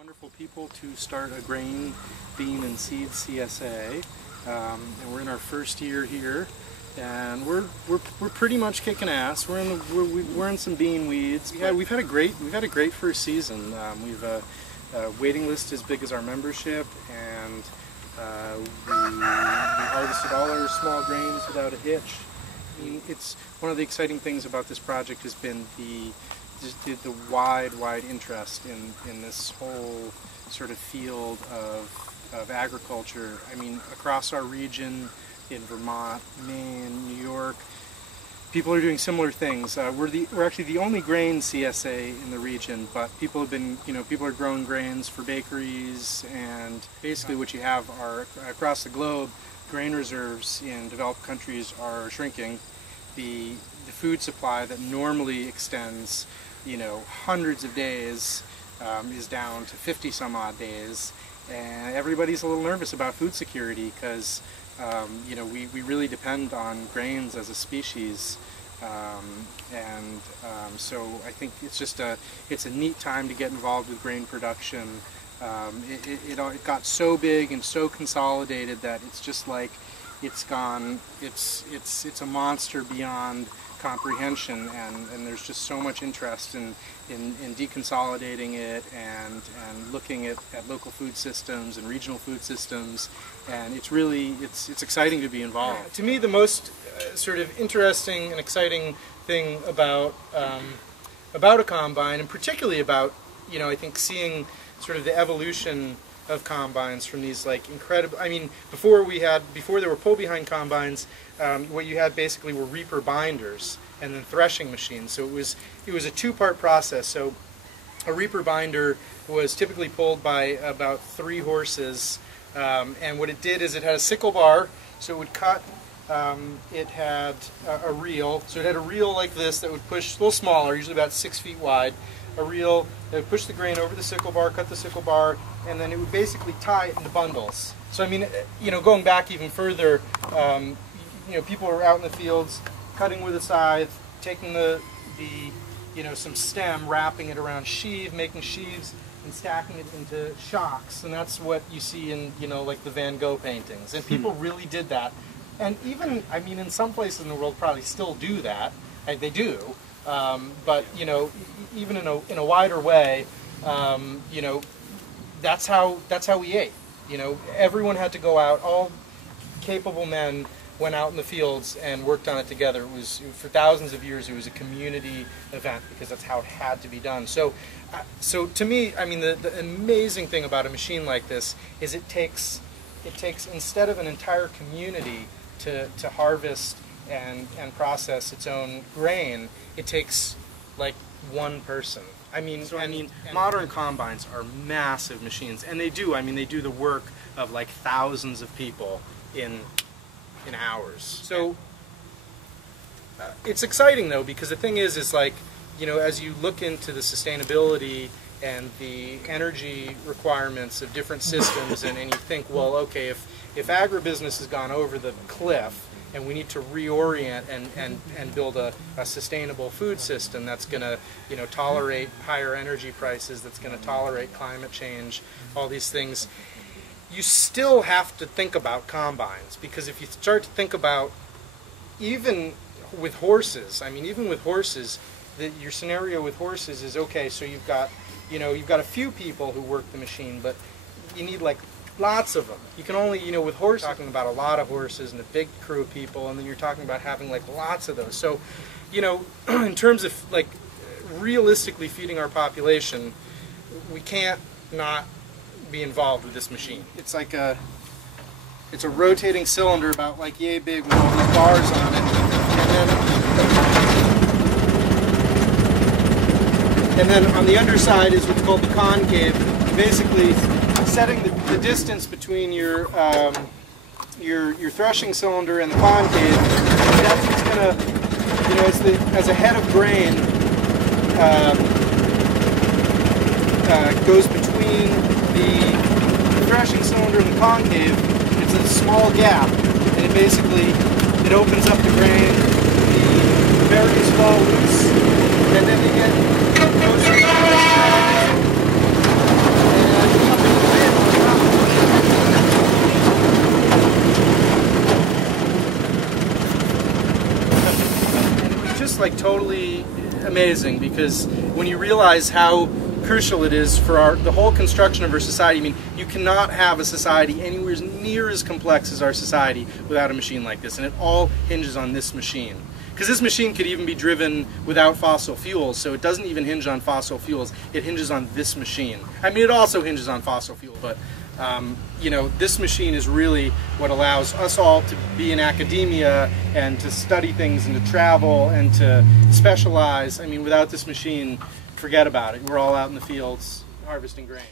Wonderful people to start a grain, bean, and seed CSA, and we're in our first year here, and we're pretty much kicking ass. We're in some bean weeds. Yeah, we've had a great first season. We've a waiting list as big as our membership, and we harvested all our small grains without a hitch. I mean, it's one of the exciting things about this project has been the wide interest in this whole sort of field of agriculture. I mean, across our region, in Vermont, Maine, New York, people are doing similar things. We're actually the only grain CSA in the region, but people have been, people are growing grains for bakeries, and basically what you have are, across the globe, grain reserves in developed countries are shrinking. The food supply that normally extends hundreds of days is down to 50 some odd days, and everybody's a little nervous about food security because we really depend on grains as a species, so I think it's just it's a neat time to get involved with grain production. It got so big and so consolidated that it's just like it's a monster beyond comprehension, and there's just so much interest in deconsolidating it and looking at local food systems and regional food systems, and it's exciting to be involved. To me, the most sort of interesting and exciting thing about a combine, and particularly about I think seeing sort of the evolution of combines from these incredible, I mean, before there were pull behind combines, what you had basically were reaper binders and then threshing machines. So it was a two-part process. So a reaper binder was typically pulled by about 3 horses, and what it did is it had a sickle bar, so it would cut. It had a reel, so it had a reel like this that would push, a little smaller, usually about 6 feet wide, a reel that would push the grain over the sickle bar, cut the sickle bar, and then it would basically tie it into bundles. So I mean, going back even further, people were out in the fields cutting with a scythe, taking some stem, wrapping it around sheave, making sheaves, and stacking it into shocks, and that's what you see in like the Van Gogh paintings. And people really did that, and even I mean, in some places in the world probably still do that. They do, but even in a wider way, that's how we ate. Everyone had to go out. All capable men went out in the fields and worked on it together. It was, for thousands of years, it was a community event because that's how it had to be done. So to me, I mean, the amazing thing about a machine like this is it takes instead of an entire community to harvest and process its own grain, it takes like one person. I mean, modern combines are massive machines, and they do the work of like thousands of people in hours. So it's exciting though, because the thing is like, as you look into the sustainability and the energy requirements of different systems, and you think, well, okay, if agribusiness has gone over the cliff, and we need to reorient and build a sustainable food system that's going to tolerate higher energy prices, that's going to tolerate climate change, all these things, you still have to think about combines, because if you start to think about, even with horses, your scenario with horses is, okay, so you've got a few people who work the machine, but you need like lots of them. You can only, with horses, talking about a lot of horses and a big crew of people, and then you're talking about having like lots of those. So, in terms of like realistically feeding our population, we can't not be involved with this machine. It's like it's a rotating cylinder about like yay big with all these bars on it, and then on the underside is what's called the concave. Basically, setting the distance between your threshing cylinder and the concave, that's what's gonna, as a head of grain goes between the threshing cylinder and the concave. It's a small gap, and it opens up the grain. The berries fall loose, and then they get closer to the amazing, because when you realize how crucial it is for the whole construction of our society. I mean, you cannot have a society anywhere near as complex as our society without a machine like this, and it all hinges on this machine. Because this machine could even be driven without fossil fuels, so it doesn't even hinge on fossil fuels. It hinges on this machine. I mean, it also hinges on fossil fuel, but you know, this machine is really what allows us all to be in academia and to study things and to travel and to specialize. I mean, without this machine, forget about it. We're all out in the fields harvesting grain.